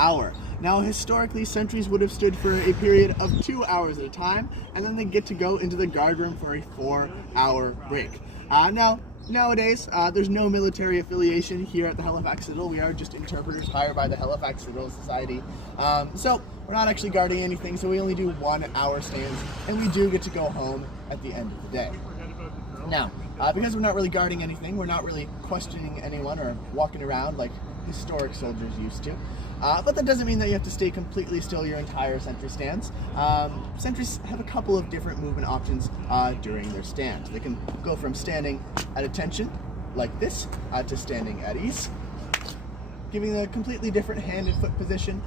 hour. Now, historically, sentries would have stood for a period of 2 hours at a time, and then they get to go into the guard room for a 4-hour break. Nowadays, there's no military affiliation here at the Halifax Citadel. We are just interpreters hired by the Halifax Citadel Society. So we're not actually guarding anything, so we only do 1-hour stands, and we do get to go home at the end of the day. Now, because we're not really guarding anything, we're not really questioning anyone or walking around like historic soldiers used to. But that doesn't mean that you have to stay completely still your entire sentry stance. Sentries have a couple of different movement options during their stand. They can go from standing at attention, like this, to standing at ease, giving a completely different hand and foot position,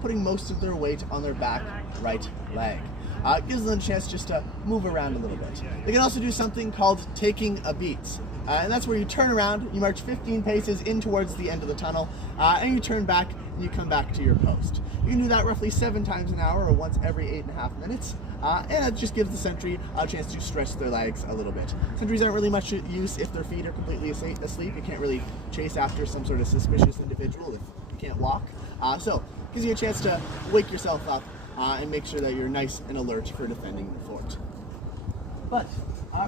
putting most of their weight on their back right leg. It gives them a chance just to move around a little bit. They can also do something called taking a beat. And that's where you turn around, you march 15 paces in towards the end of the tunnel, and you turn back and you come back to your post. You can do that roughly 7 times an hour or once every 8.5 minutes, and it just gives the sentry a chance to stretch their legs a little bit. Sentries aren't really much use if their feet are completely asleep. You can't really chase after some sort of suspicious individual if you can't walk. So it gives you a chance to wake yourself up and make sure that you're nice and alert for defending the fort. But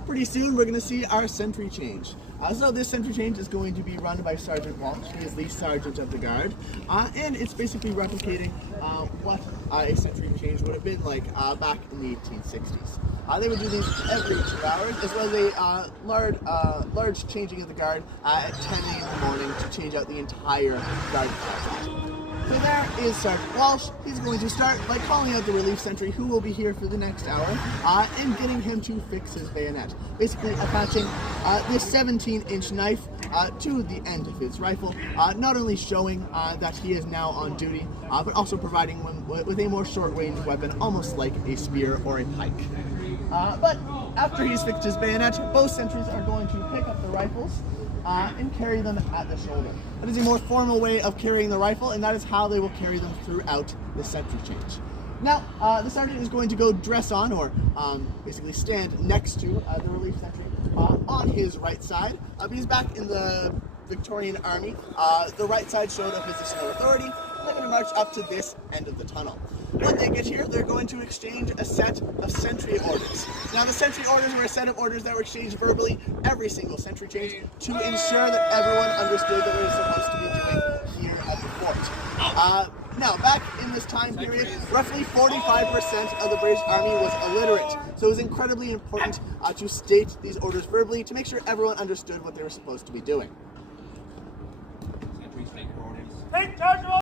pretty soon we're going to see our sentry change. So this sentry change is going to be run by Sergeant Walsh. He is the sergeant of the guard, and it's basically replicating what a sentry change would have been like back in the 1860s. They would do these every 2 hours, as well as a large changing of the guard at 10 a.m. in the morning to change out the entire guard complement. So there is Sergeant Walsh. He's going to start by calling out the relief sentry, who will be here for the next hour, and getting him to fix his bayonet. Basically attaching this 17-inch knife to the end of his rifle, not only showing that he is now on duty, but also providing him with a more short-range weapon, almost like a spear or a pike. But after he's fixed his bayonet, both sentries are going to pick up the rifles and carry them at the shoulder. That is a more formal way of carrying the rifle, and that is how they will carry them throughout the sentry change. Now, the sergeant is going to go dress on, or basically stand next to the relief sentry on his right side. He's back in the Victorian Army. The right side showed a position of authority, and they're going to march up to this end of the tunnel. When they get here, they're going to exchange a set of sentry orders. Now, the sentry orders were a set of orders that were exchanged verbally every single sentry change to ensure that everyone understood what they were supposed to be doing here at the fort. Now, back in this time period, roughly 45% of the British Army was illiterate, so it was incredibly important to state these orders verbally to make sure everyone understood what they were supposed to be doing. Take charge of